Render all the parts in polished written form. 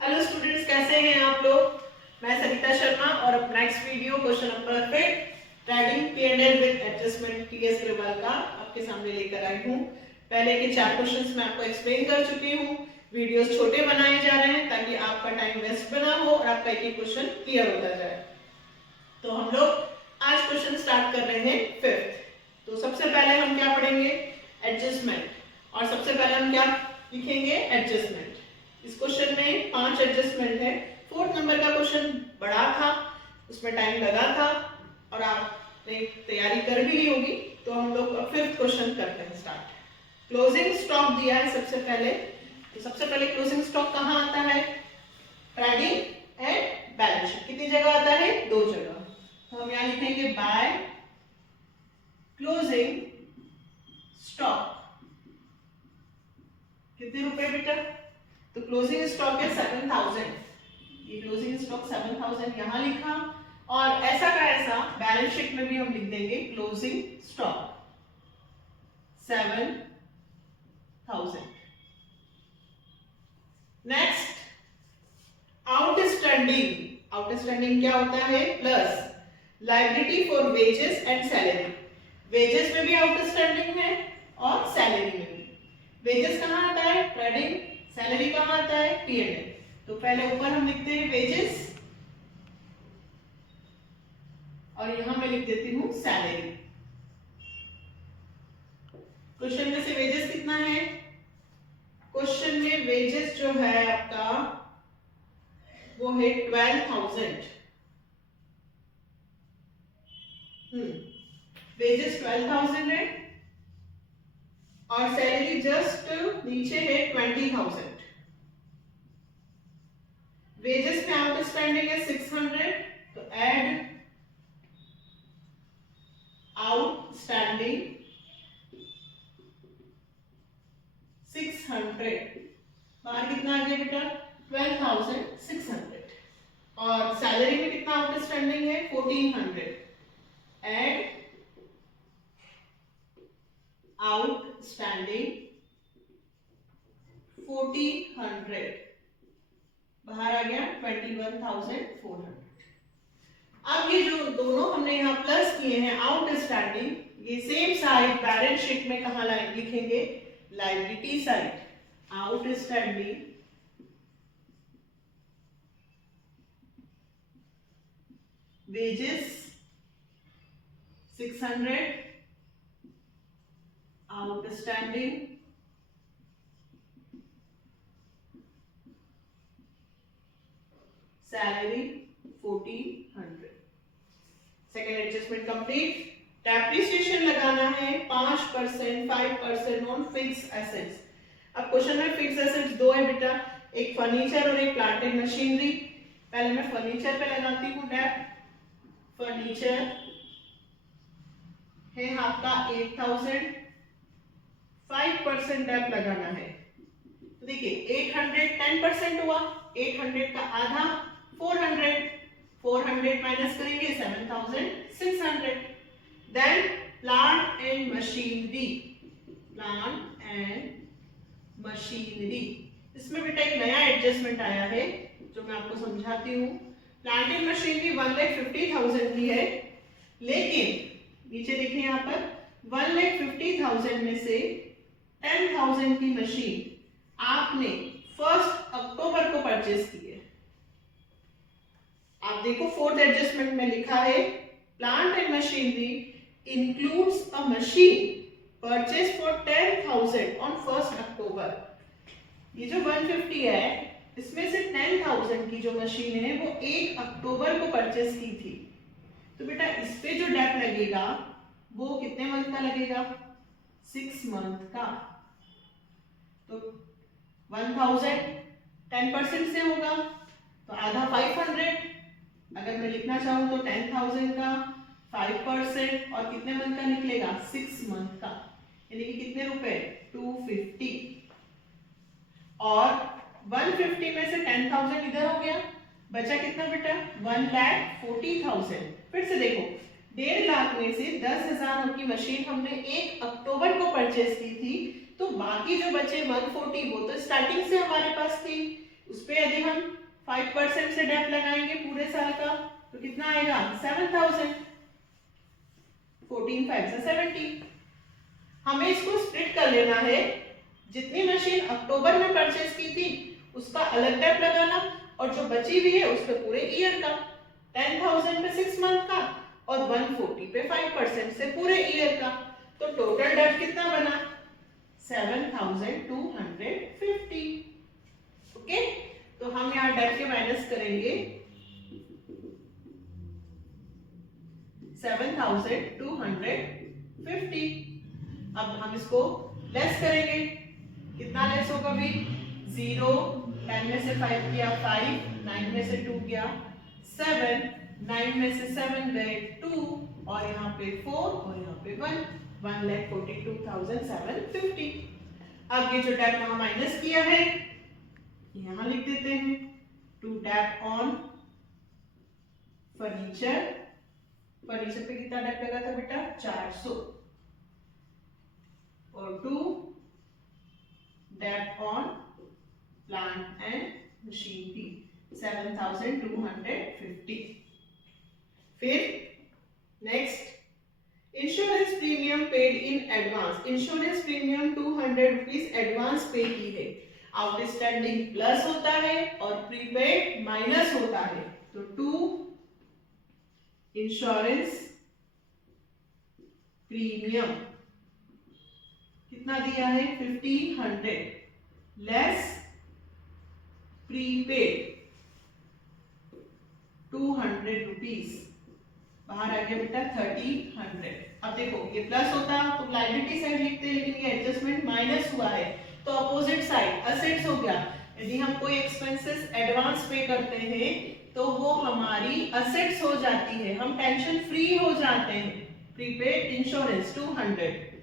Hello students, कैसे हैं आप लोग। मैं सरिता शर्मा और अब next video question number perfect trading P&L with adjustment TS level का आपके सामने लेकर आई हूँ। पहले के 4 क्वेश्चंस मैं आपको एक्सप्लेन कर चुकी हूँ। वीडियोस छोटे बनाए जा रहे हैं ताकि आपका टाइम वेस्ट बना हो और आपका एक एक क्वेश्चन क्लियर होता जाए। तो हम लोग आज क्वेश्चन स्टार्ट कर रहे हैं फिफ्थ। तो सबसे पहले हम क्या पढ़ेंगे, एडजस्टमेंट। और सबसे पहले हम क्या लिखेंगे, एडजस्टमेंट। इस क्वेश्चन में 5 एडजस्टमेंट है। 4th नंबर का क्वेश्चन बड़ा था, उसमें टाइम लगा था और आपने तैयारी कर भी ली होगी। तो हम लोग 5th क्वेश्चन करते हैं स्टार्ट। क्लोजिंग स्टॉक दिया है सबसे पहले। तो सबसे पहले क्लोजिंग स्टॉक कहाँ आता है, ट्रेडिंग एंड बैलेंस शीट। कितनी जगह आता है, 2 जगह। तो हम यहाँ लिखेंगे बाय क्लोजिंग स्टॉक। कितने रुपए बेटा, तो क्लोजिंग स्टॉक है 7000। ये क्लोजिंग स्टॉक 7000 यहां लिखा और ऐसा का ऐसा बैलेंस शीट में भी हम लिख देंगे closing stock 7000। Next, outstanding. Outstanding क्या होता है, plus liability for wages and salary. Wages में भी आउटस्टैंडिंग है और सैलरी में भी। वेजेस कहाँ आता है, ट्रेडिंग। सैलरी कहाँ आता है, P&L। तो पहले ऊपर हम लिखते हैं वेजेस और यहां मैं लिख देती हूं सैलरी। क्वेश्चन में से वेजेस कितना है, क्वेश्चन में वेजेस जो है आपका वो है 12000। वेजेस 12000 है और सैलरी जस्ट नीचे है 20000। वेजेस में आउटस्टैंडिंग है 600, तो ऐड आउटस्टैंडिंग 600। बाहर कितना आ गया बेटा, 12600। और सैलरी में कितना आउटस्टैंडिंग है, 1400। एड आउटस्टैंडिंग 1400, बाहर आ गया 21400। अब ये जो दोनों हमने यहाँ प्लस किए हैं आउटस्टैंडिंग, ये सेम साइड बैलेंस शीट में कहाँ लिखेंगे, liability side. Outstanding wages 600, outstanding salary 1400। Second adjustment complete. Depreciation लगाना है 5%, 5% ऑन फिक्स एसेट्स। अब क्वेश्चन में फिक्स एसेट्स 2 है बेटा, एक फर्नीचर और एक प्लांट एंड मशीनरी। पहले मैं फर्नीचर पे लगाती हूँ डेप। फर्नीचर है आपका 8000, 5% डेप लगाना है। तो देखिए 800 10% हुआ, 800 का आधा 400, 400 माइनस करेंगे 7600। Then plant and machinery, plant and machinery. इसमें बेटा एक नया एडजस्टमेंट आया है जो मैं आपको समझाती हूँ। प्लांट एंड मशीनरी 1,50,000 की है, लेकिन नीचे देखिए यहाँ पर 1,50,000 में से 10,000 की मशीन आपने 1 अक्टूबर को परचेज की है। आप देखो 4th एडजस्टमेंट में लिखा है plant and machinery includes a machine purchase for 10,000 on 1 अक्टूबर। ये जो 150 है इसमें से 10,000 की जो मशीन है वो 1 अक्टूबर को परचेज की थी। तो बेटा इस पे जो डेट लगेगा वो कितने मंथ का लगेगा, 6 मंथ का। तो 1000 10% से होगा तो आधा 500। अगर मैं लिखना चाहूं तो 10,000 का 5% और कितने मंथ का निकलेगा, 6 मंथ का, यानी कि कितने रुपए, 250। और 150 में से 10,000 इधर हो गया, बचा कितना बेटा, 1,40,000। फिर से देखो 1.5 लाख में से 10,000 की मशीन हमने 1 अक्टूबर को परचेज की थी, तो बाकी जो बचे 140 वो तो स्टार्टिंग से हमारे पास थी। उस पे यदि हम 5% से डेप्थ लगाएंगे पूरे साल का तो कितना आएगा 7,000। 14 5 से 70। हमें इसको स्प्लिट कर लेना है, जितनी मशीन अक्टूबर में परचेज की थी उसका अलग डेप्थ लगाना और जो बची हुई है उस पे पूरे ईयर का। 10,000 पे 6 मंथ का और 140 पे 5% से पूरे ईयर का। तो टोटल डेप्थ कितना बना 7,250। ओके, तो हम यहाँ डेप्थ के माइनस करेंगे 7,250। अब हम इसको लेस करेंगे, कितना लेस होगा भी 0, 10 में से 5 गया 5, 9 में से 2 गया 7, 9 में से 7 गए 2 और यहाँ पे 4 और यहाँ पे 1, 1,42,750। अब ये जो डेप्थ वहां माइनस किया है यहाँ लिख देते हैं, to depth on furniture. Furniture पे कितना डेप्थ लगा था बेटा 400 और to depth on plant and machinery 7,250। फिर next insurance premium paid in advance. Insurance premium 200 rupees advance पे की है। आउटस्टैंडिंग प्लस होता है और प्रीपेड माइनस होता है, तो टू इंश्योरेंस प्रीमियम कितना दिया है 1500 लेस प्रीपेड 200 रुपीज, बाहर आ गया बेटा 3,000। अब देखो ये प्लस होता तो लायबिलिटी साइड लिखते, लेकिन ये एडजस्टमेंट माइनस हुआ है तो अपोजिट साइड असेट्स हो गया। यदि हम कोई एक्सपेंसेस एडवांस पे करते हैं तो वो हमारी असेट्स हो जाती है, हम टेंशन फ्री हो जाते हैं। प्रीपेड इंश्योरेंस 200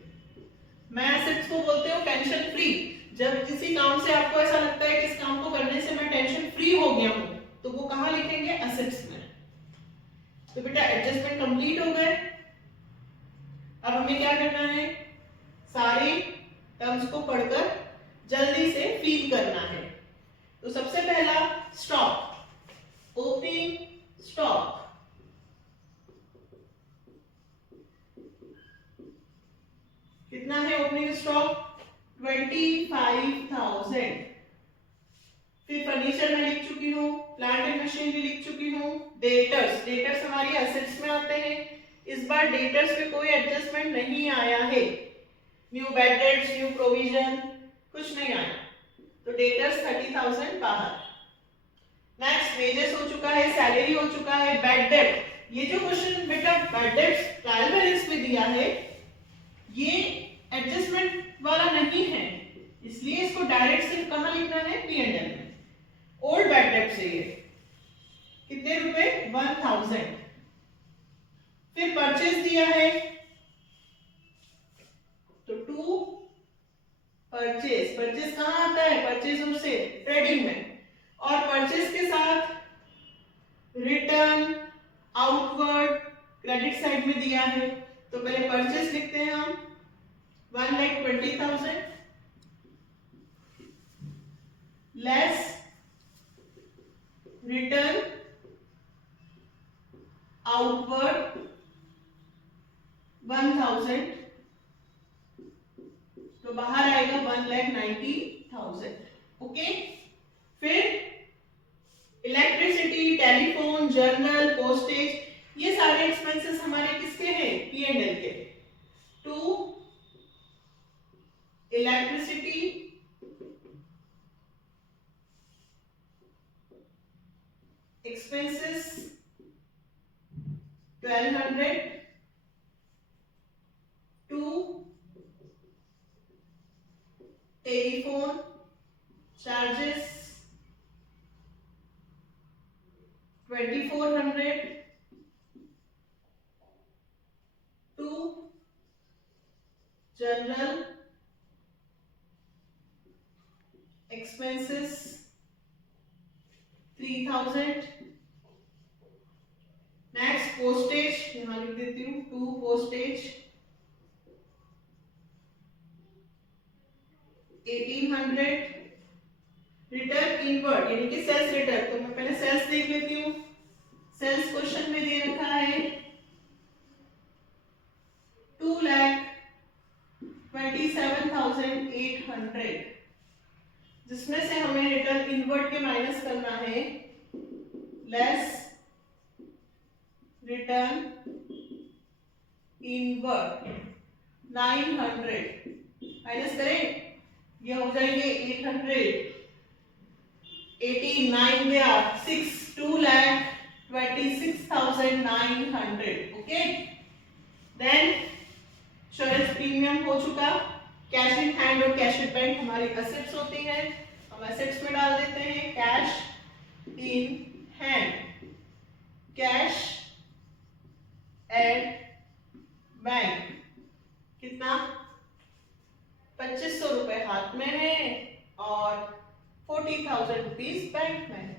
मैं असेट्स को बोलते हूँ टेंशन फ्री। जब किसी काम से आपको ऐसा लगता है कि इस काम को करने से मैं टेंशन फ्री हो गया हूं तो वो कहां लिखेंगे असेट्स में। तो बेटा एडजस्टमेंट कंप्लीट हो गए। अब हमें क्या करना है, सारे टर्म्स को पढ़कर जल्दी से फील करना है। तो सबसे पहला स्टॉक, ओपनिंग स्टॉक कितना है ओपनिंग स्टॉक 25,000। फिर फर्नीचर में लिख चुकी हूँ, प्लांट एंड मशीनरी लिख चुकी हूँ। डेटर्स, डेटर्स हमारी एसेट्स में आते हैं। इस बार डेटर्स पे कोई एडजस्टमेंट नहीं आया है, new bad debts new provision कुछ नहीं आया, तो डेटर्स 30,000 बाहर। नेक्स्ट वेजेस हो चुका है, सैलरी हो चुका है, बैड डेट। ये जो क्वेश्चन बेटा बैड डेट्स ट्रायल बैलेंस में दिया है ये एडजस्टमेंट वाला नहीं है, इसलिए इसको डायरेक्ट सिर्फ कहां लिखना है P&L में। ओल्ड बैड डेट से ये कितने रुपए 1,000। फिर परचेज दिया है तो टू परचेज, परचेज कहां आता है परचेज से ट्रेडिंग में, और परचेज के साथ रिटर्न आउटवर्ड क्रेडिट साइड में दिया है। तो पहले परचेज लिखते हैं हम 1,20,000 लेस रिटर्न आउटवर्ड 1,000, तो बाहर आएगा 1,90,000। ओके, फिर इलेक्ट्रिसिटी, टेलीफोन, जर्नल, पोस्टेज, ये सारे एक्सपेंसेस हमारे किसके हैं P&L के। To electricity expenses 1,200 to telephone charges 2,400 to general expenses 3,000। Next postage यहां लिख देती हूँ, टू पोस्टेज 1,800। रिटर्न इनवर्ड यानी कि सेल्स रिटर्न, तो मैं पहले सेल्स देख लेती हूँ। सेल्स क्वेश्चन में दे रखा है 2,27,800, जिसमें से हमें रिटर्न इनवर्ड के माइनस करना है, लेस रिटर्न इनवर्ड 900 माइनस करें, ये हो जाएंगे 800, 89 में 6, 2,26,900। ओके, देन इंश्योरेंस प्रीमियम हो चुका। कैश इन हैंड और कैश इन बैंक हमारी एसेट्स होती हैं, हम एसेट्स में डाल देते हैं cash in hand, cash at bank, कितना 2500 रुपए हाथ में है और 40,000 रुपीज बैंक में है।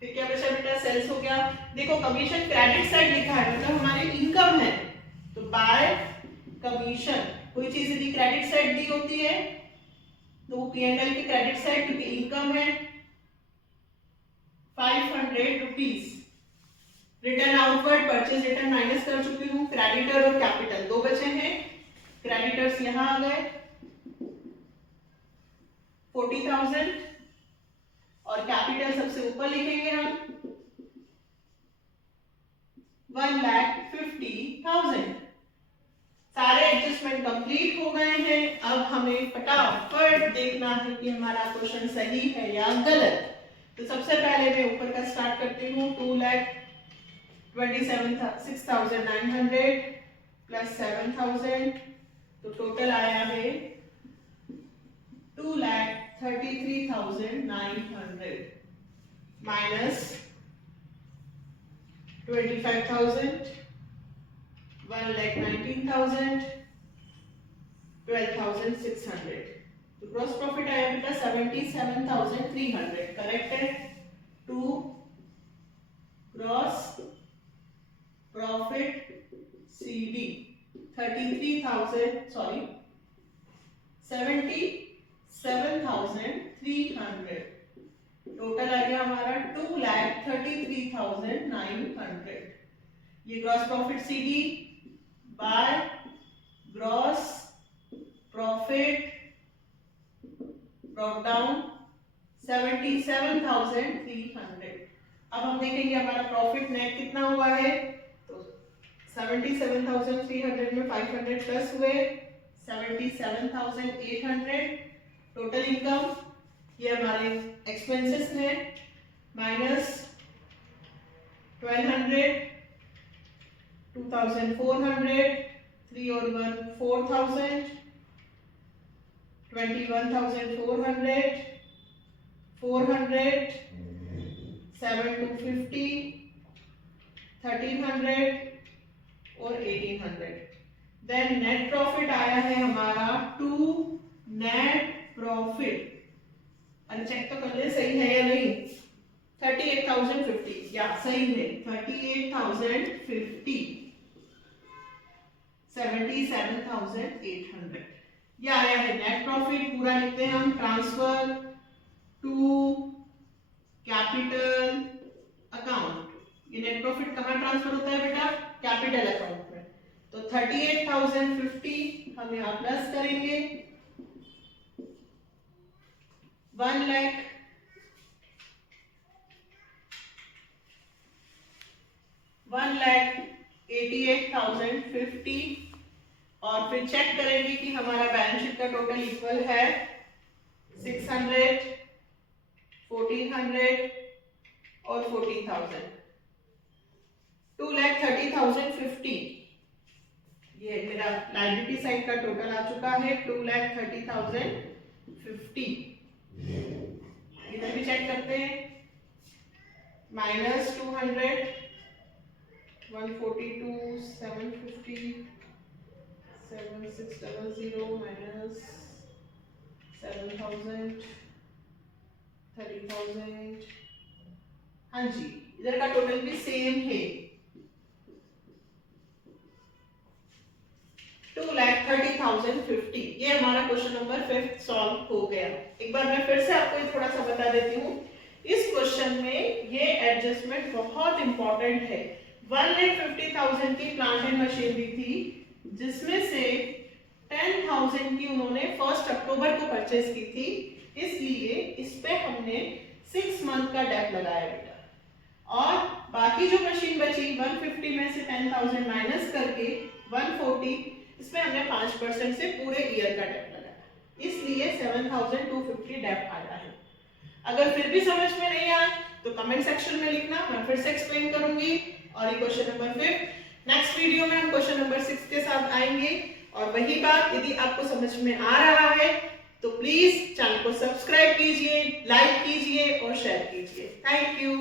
फिर क्या बचा बेटा, सेल्स हो गया। देखो कमीशन क्रेडिट साइड लिखा है, मतलब हमारी इनकम है, तो बाय कमीशन, कोई चीज यदि क्रेडिट साइड दी होती है तो वो P&L की क्रेडिट साइड, क्योंकि इनकम है 500 rupees. Return outward purchase return minus कर चुकी हूँ, क्रेडिटर और कैपिटल दो बचे हैं, क्रेडिटर्स यहां आ गए 40,000 और कैपिटल सबसे ऊपर लिखेंगे हम 1,50,000। सारे एडजस्टमेंट कंप्लीट हो गए हैं। अब हमें फटाफट देखना है कि हमारा क्वेश्चन सही है या गलत। तो सबसे पहले मैं ऊपर का स्टार्ट करती हूँ, 2,26,900 प्लस 7,000, तो टोटल आया है 2,33,900 माइनस 25,000, 1,19,000, 12,600। तो ग्रॉस प्रॉफिट आया बेटा 77,300, करेक्ट है। To gross profit CD 77,300, total आ गया हमारा 2,33,900। ये gross profit CD by gross profit brought down 77,300। अब हम देखेंगे हमारा प्रॉफिट नेट कितना हुआ है, तो 77,300 में 500 प्लस हुए 77,800। टोटल इनकम ये हमारे एक्सपेंसेस हैं माइनस 1200, 2,400, 3 और 1 4,000, 21,400, 400, 7,250, 1,300 और 1,800। देन नेट प्रॉफिट आया है हमारा 2 नेट प्रॉफिट, अरे चेक तो कर ले सही है या नहीं, 38,050, या सही है 38,050, 77,800। ये आया है नेट प्रॉफिट। पूरा लिखते हैं हम, ट्रांसफर टू कैपिटल अकाउंट। ये नेट प्रॉफिट कहाँ ट्रांसफर होता है बेटा, कैपिटल अकाउंट में। तो 38,050 हम यहाँ प्लस करेंगे, 1,88,050 और फिर चेक करेंगे कि हमारा बैलेंस शीट का टोटल इक्वल है 600, 1,400 और 40,000, 2,30,050। ये मेरा लायबिलिटी साइड का टोटल आ चुका है 2,30,050। इधर भी चेक करते हैं, माइनस 200, 142, 750, 7600 माइनस 7,000, 30,000। हाँ जी, इधर का टोटल भी सेम है 2,30,050। ये हमारा क्वेश्चन नंबर 5 सॉल्व हो गया। एक बार मैं फिर से आपको थोड़ा सा बता देती हूँ इस क्वेश्चन में ये एडजस्टमेंट बहुत इंपॉर्टेंट है। 1,50,000 की प्लांट एंड मशीनरी थी, जिसमें से 10,000 की उन्होंने 1 अक्टूबर को परचेज की थी, इसलिए इस पे हमने 6 मंथ का डेट लगाया बेटा। और बाकी जो मशीन बची 150 में से 10,000 माइनस करके 140, इसमें हमने 5% से पूरे ईयर का डेट लगाया, इसलिए 7,250 डेट आया है। अगर फिर भी समझ में नहीं आया तो कमेंट सेक्शन में लिखना, मैं फिर से एक्सप्लेन करूंगी। और ये क्वेश्चन नंबर 5, नेक्स्ट वीडियो में हम क्वेश्चन नंबर 6 के साथ आएंगे। और वही बात, यदि आपको समझ में आ रहा है तो प्लीज चैनल को सब्सक्राइब कीजिए, लाइक कीजिए और शेयर कीजिए। Thank you.